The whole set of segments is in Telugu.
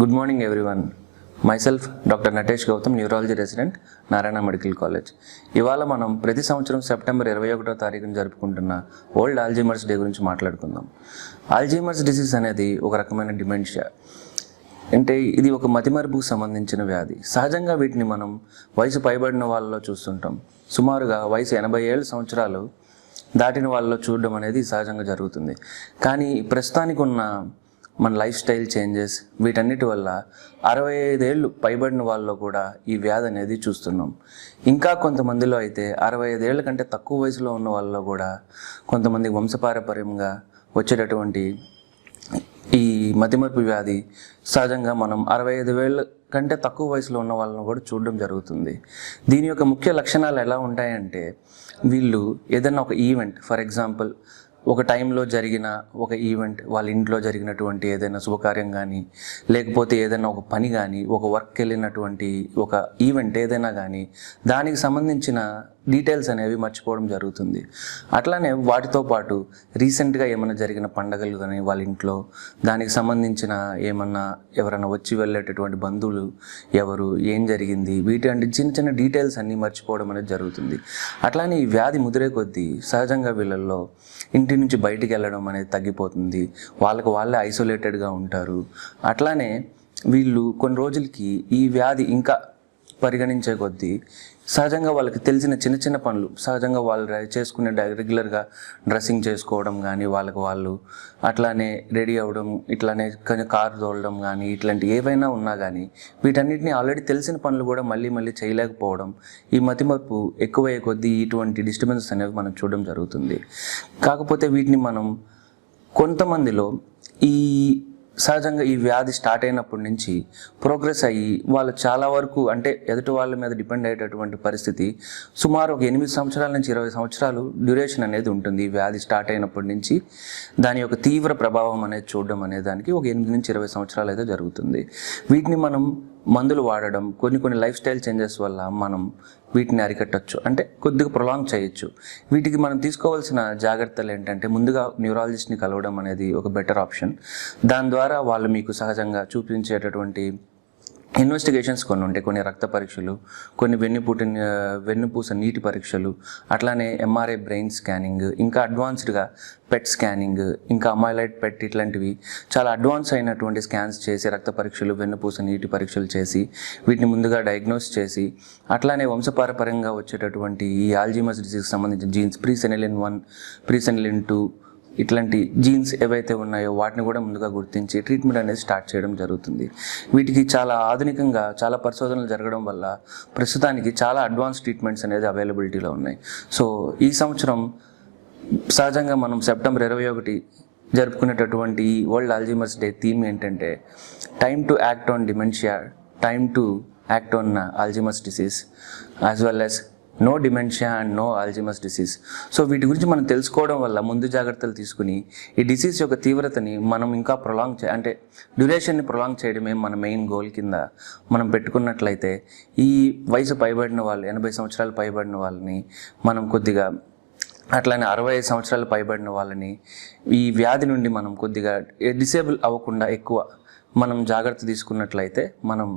Good morning everyone. Myself Dr. Natesh Gautam, Neurology Resident, Narayana Medical College. ఇవాళ మనం ప్రతి సంవత్సరం సెప్టెంబర్ 21వ తారీఖున జరుపుకుంటున్న వరల్డ్ ఆల్జీమర్స్ డే గురించి మాట్లాడుకుందాం. ఆల్జీమర్స్ డిసీజ్ అనేది ఒక రకమైన డిమెన్షియా. అంటే ఇది ఒక మతిమరుపుకు సంబంధించిన వ్యాధి. సహజంగా వీటిని మనం వయసు పైబడిన వాళ్ళలో చూస్తుంటాం. సుమారుగా వయసు 87 సంవత్సరాలు దాటిన వాళ్ళలో చూడడం అనేది సహజంగా జరుగుతుంది. కానీ ప్రస్తుతానికి ఉన్న మన లైఫ్ స్టైల్ చేంజెస్ వీటన్నిటి వల్ల 65 ఏళ్ళు పైబడిన వాళ్ళలో కూడా ఈ వ్యాధి అనేది చూస్తున్నాం. ఇంకా కొంతమందిలో అయితే 65 ఏళ్ళ కంటే తక్కువ వయసులో ఉన్న వాళ్ళలో కూడా కొంతమంది వంశపారంపర్యంగా వచ్చేటటువంటి ఈ మతిమరుపు వ్యాధి సహజంగా మనం 65 ఏళ్ళ కంటే తక్కువ వయసులో ఉన్న వాళ్ళని కూడా చూడడం జరుగుతుంది. దీని యొక్క ముఖ్య లక్షణాలు ఎలా ఉంటాయంటే, వీళ్ళు ఏదైనా ఒక ఈవెంట్, ఫర్ ఎగ్జాంపుల్ ఒక టైంలో జరిగిన ఒక ఈవెంట్, వాళ్ళ ఇంట్లో జరిగినటువంటి ఏదైనా శుభకార్యం కానీ, లేకపోతే ఏదైనా ఒక పని కానీ, ఒక వర్క్కి వెళ్ళినటువంటి ఒక ఈవెంట్ ఏదైనా కానీ, దానికి సంబంధించిన డీటెయిల్స్ అనేవి మర్చిపోవడం జరుగుతుంది. అట్లానే వాటితో పాటు రీసెంట్గా ఏమైనా జరిగిన పండగలు కానీ వాళ్ళ ఇంట్లో, దానికి సంబంధించిన ఏమన్నా ఎవరైనా వచ్చి వెళ్ళేటటువంటి బంధువులు ఎవరు, ఏం జరిగింది, వీటి చిన్న చిన్న డీటెయిల్స్ అన్నీ మర్చిపోవడం అనేది జరుగుతుంది. అట్లానే ఈ వ్యాధి ముదిరే కొద్దీ సహజంగా వీళ్ళల్లో ఇంటి నుంచి బయటికి వెళ్ళడం అనేది తగ్గిపోతుంది. వాళ్ళే ఐసోలేటెడ్గా ఉంటారు. అట్లానే వీళ్ళు కొన్ని రోజులకి ఈ వ్యాధి ఇంకా పరిగణించే కొద్దీ సహజంగా వాళ్ళకి తెలిసిన చిన్న చిన్న పనులు, సహజంగా వాళ్ళు చేసుకునే రెగ్యులర్గా డ్రెస్సింగ్ చేసుకోవడం కానీ, వాళ్ళు అట్లానే రెడీ అవ్వడం, ఇట్లానే కొంచెం కారు తోలడం కానీ, ఇట్లాంటి ఏవైనా ఉన్నా కానీ వీటన్నిటిని ఆల్రెడీ తెలిసిన పనులు కూడా మళ్ళీ చేయలేకపోవడం, ఈ మతిమరుపు ఎక్కువయ్యే కొద్దీ ఇటువంటి డిస్టర్బెన్సెస్ అనేవి మనం చూడడం జరుగుతుంది. కాకపోతే వీటిని మనం కొంతమందిలో ఈ సహజంగా ఈ వ్యాధి స్టార్ట్ అయినప్పటి నుంచి ప్రోగ్రెస్ అయ్యి వాళ్ళు చాలా వరకు, అంటే ఎదుటి వాళ్ళ మీద డిపెండ్ అయ్యేటటువంటి పరిస్థితి సుమారు ఒక 8 సంవత్సరాల నుంచి 20 సంవత్సరాలు డ్యూరేషన్ అనేది ఉంటుంది. ఈ వ్యాధి స్టార్ట్ అయినప్పటి నుంచి దాని యొక్క తీవ్ర ప్రభావం అనేది చూడడం అనే దానికి ఒక 8 నుంచి 20 సంవత్సరాలు అయితే జరుగుతుంది. వీటిని మనం మందులు వాడడం, కొన్ని లైఫ్ స్టైల్ చేంజెస్ వల్ల మనం వీటిని అరికట్టచ్చు, అంటే కొద్దిగా ప్రొలాంగ్ చేయొచ్చు. వీటికి మనం తీసుకోవాల్సిన జాగ్రత్తలు ఏంటంటే, ముందుగా న్యూరాలజిస్ట్ని కలవడం అనేది ఒక బెటర్ ఆప్షన్. దాని ద్వారా వాళ్ళు మీకు సహజంగా చూపించేటటువంటి ఇన్వెస్టిగేషన్స్ కొన్ని ఉంటాయి. కొన్ని రక్త పరీక్షలు, కొన్ని వెన్నుపూస నీటి పరీక్షలు, అట్లానే ఎంఆర్ఐ బ్రెయిన్ స్కానింగ్, ఇంకా అడ్వాన్స్డ్గా పెట్ స్కానింగ్, ఇంకా అమైలాయిడ్ పెట్, ఇట్లాంటివి చాలా అడ్వాన్స్ అయినటువంటి స్కాన్స్ చేసి, రక్త పరీక్షలు, వెన్నుపూస నీటి పరీక్షలు చేసి వీటిని ముందుగా డయాగ్నోస్ చేసి, అట్లానే వంశపారంపర్యంగా వచ్చేటటువంటి ఈ ఆల్జీమర్స్ డిసీజ్కి సంబంధించిన జీన్స్ ప్రీసెనిలిన్ 1, ప్రీసెనిలిన్ 2 ఇట్లాంటి జీన్స్ ఏవైతే ఉన్నాయో వాటిని కూడా ముందుగా గుర్తించి ట్రీట్మెంట్ అనేది స్టార్ట్ చేయడం జరుగుతుంది. వీటికి చాలా ఆధునికంగా చాలా పరిశోధనలు జరగడం వల్ల ప్రస్తుతానికి చాలా అడ్వాన్స్ ట్రీట్మెంట్స్ అనేది అవైలబిలిటీలో ఉన్నాయి. సో ఈ సంవత్సరం సహజంగా మనం సెప్టెంబర్ 21 జరుపుకునేటటువంటి వరల్డ్ ఆల్జీమర్స్ డే థీమ్ ఏంటంటే, time to act on dementia, time to act on Alzheimer's disease, as well as know dementia and know Alzheimer's disease. So వీటి గురించి మనం తెలుసుకోవడం వల్ల ముందు జాగ్రత్తలు తీసుకుని ఈ డిసీజ్ యొక్క తీవ్రతని మనం ఇంకా అంటే డ్యూరేషన్ని ప్రొలాంగ్ చేయడమే మన మెయిన్ గోల్ కింద మనం పెట్టుకున్నట్లయితే, ఈ వయసు పైబడిన వాళ్ళు 80 సంవత్సరాలు పైబడిన వాళ్ళని మనం కొద్దిగా, అట్లానే 65 సంవత్సరాలు పైబడిన వాళ్ళని ఈ వ్యాధి నుండి మనం కొద్దిగా డిసేబుల్ అవ్వకుండా ఎక్కువ మనం జాగ్రత్త తీసుకున్నట్లయితే మనం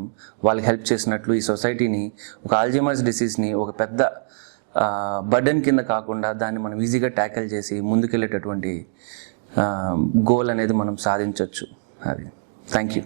వాళ్ళకి హెల్ప్ చేసినట్లు, ఈ సొసైటీని ఒక ఆల్జీమర్స్ డిసీజ్ని ఒక పెద్ద బర్డెన్ కింద కాకుండా దాన్ని మనం ఈజీగా ట్యాకిల్ చేసి ముందుకెళ్ళేటటువంటి గోల్ అనేది మనం సాధించవచ్చు. అది. Thank you.